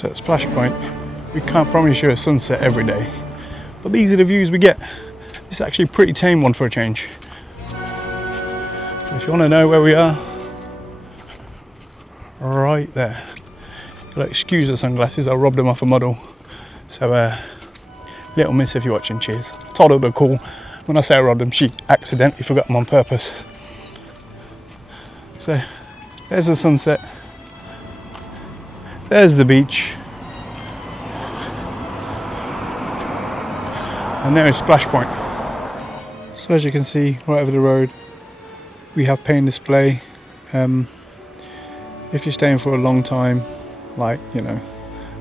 So at Splash Point, we can't promise you a sunset every day, but these are the views we get. It's actually a pretty tame one for a change. If you want to know where we are, right there. You'll excuse the sunglasses, I robbed them off a model. So little miss if you're watching, cheers. Told her they're cool. When I say I robbed them, she accidentally forgot them on purpose. So there's the sunset. There's the beach. And there is Splash Point. So as you can see, right over the road, we have pay and display. If you're staying for a long time, like, you know,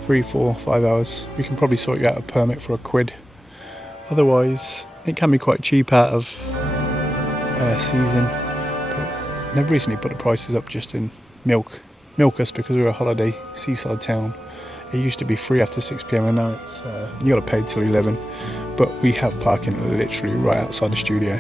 3, 4, 5 hours, we can probably sort you out a permit for £1. Otherwise, it can be quite cheap out of season. But they've recently put the prices up just in milk us, because we're a holiday seaside town. It used to be free after 6 p.m. and now it's you got to pay till 11. But we have parking literally right outside the studio.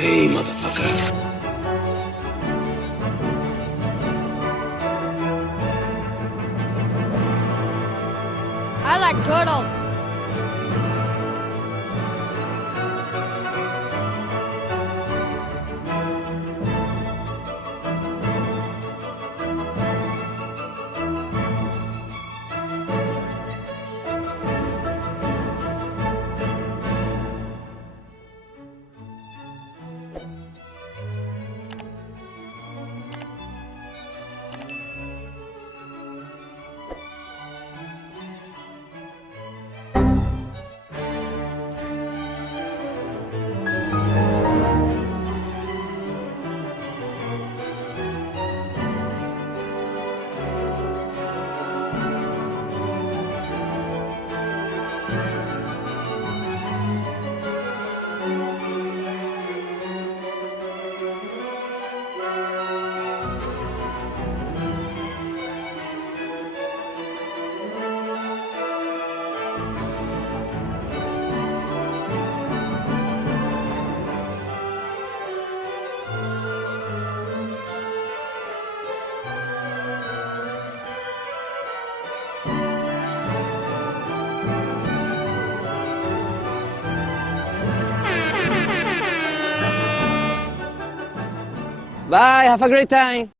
die, motherfucker. I like turtles. Bye, have a great time.